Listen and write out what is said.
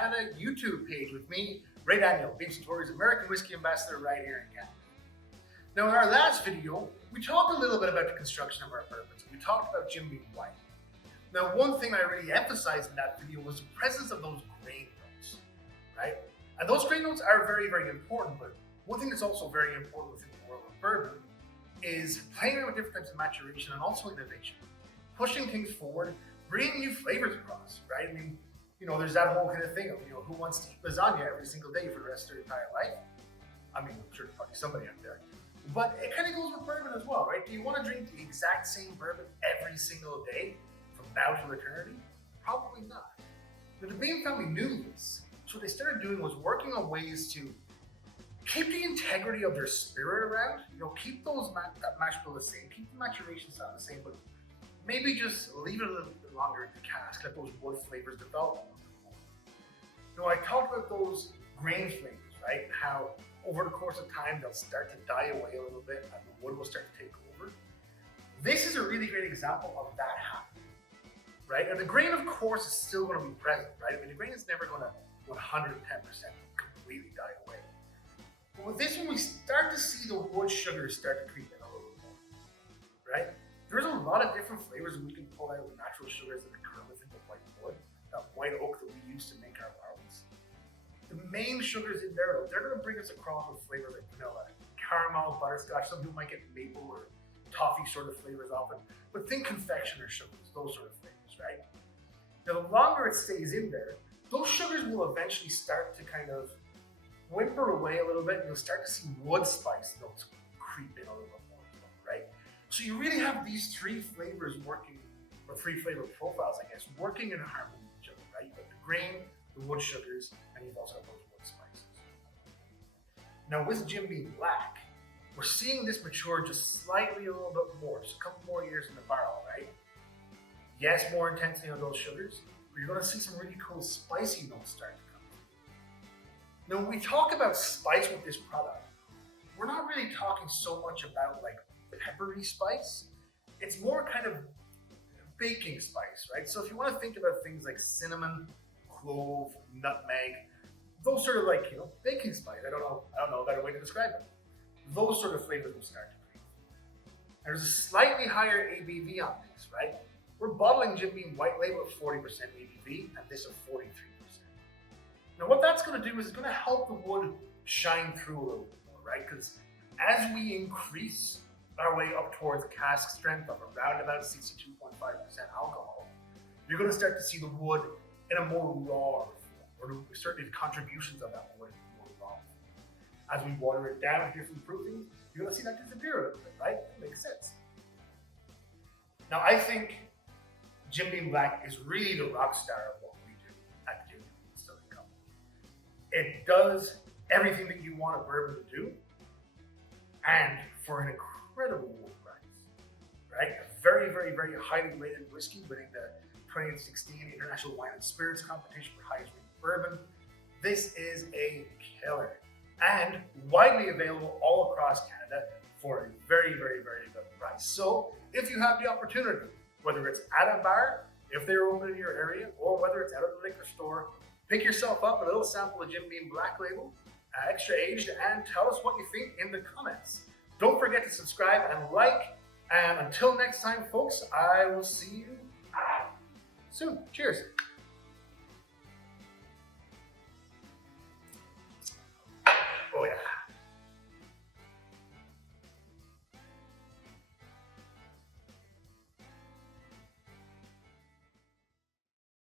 Canada YouTube page with me, Ray Daniel, Beam Suntory's American Whiskey Ambassador right here in Canada. Now in our last video, we talked a little bit about the construction of our bourbons. We talked about Jim Beam White. Now one thing I really emphasized in that video was the presence of those grain notes, right? And those grain notes are very, very important, but one thing that's also very important within the world of bourbon is playing around with different types of maturation and also innovation. Pushing things forward, bringing new flavors across, right? I mean, there's that whole kind of thing of, who wants to eat lasagna every single day for the rest of their entire life? I mean, I'm sure there's probably somebody out there. But it kind of goes with bourbon as well, right? Do you want to drink the exact same bourbon every single day from now to eternity? Probably not. The Beam family knew this. So what they started doing was working on ways to keep the integrity of their spirit around, keep that mash bill the same, keep the maturation style the same, but maybe just leave it a little bit longer in the cask, let those wood flavors develop. I talked about those grain flavors, right? How over the course of time, they'll start to die away a little bit and the wood will start to take over. This is a really great example of that happening, right? And the grain, of course, is still going to be present, right? I mean, the grain is never going to 110% completely die away. But with this one, we start to see the wood sugars start to creep in a little bit more, right? There's a lot of different flavors that we can pull out of the natural sugars that occur within the white wood, that white oak that we use to make our barrels. The main sugars in there, they're going to bring us across with flavors like vanilla, caramel, butterscotch. Some people might get maple or toffee sort of flavors often, but think confectioner sugars, those sort of flavors, right? Now, the longer it stays in there, those sugars will eventually start to kind of whimper away a little bit, and you'll start to see wood spice notes creep in a little bit more, right? So you really have these three flavors working, or three flavor profiles, I guess, working in harmony with each other, right? You've got the grain, the wood sugars, and you've also got those wood spices. Now with Jim Beam Black, we're seeing this mature just slightly a little bit more, just a couple more years in the barrel, right? Yes, more intensity on those sugars, but you're going to see some really cool spicy notes start to come. Now when we talk about spice with this product, we're not really talking so much about like peppery spice. It's more kind of baking spice, right? So if you want to think about things like cinnamon, clove, nutmeg, those sort of like, baking spice. I don't know a better way to describe it. Those sort of flavors will start to creep. There's a slightly higher ABV on this, right? We're bottling Jim Beam White Label at 40% ABV and this at 43%. Now what that's going to do is it's going to help the wood shine through a little bit more, right? Because as we increase our way up towards cask strength of around about 62.5% alcohol, you're going to start to see the wood in a more raw form, or certainly the contributions of that wood in more raw. As we water it down with different proofing, you're going to see that disappear a little bit, right? It makes sense. Now I think Jim Beam Black is really the rock star of what we do at Jim Beam Distilling Company. It does everything that you want a bourbon to do, and for an incredible low price, right? A very, very, very highly rated whiskey, winning the 2016 International Wine and Spirits Competition for highest rated bourbon. This is a killer and widely available all across Canada for a very, very, very good price. So if you have the opportunity, whether it's at a bar, if they're open in your area, or whether it's at a liquor store, pick yourself up a little sample of Jim Beam Black Label, extra aged, and tell us what you think in the comments. Don't forget to subscribe and like, and until next time, folks, I will see you soon. Cheers.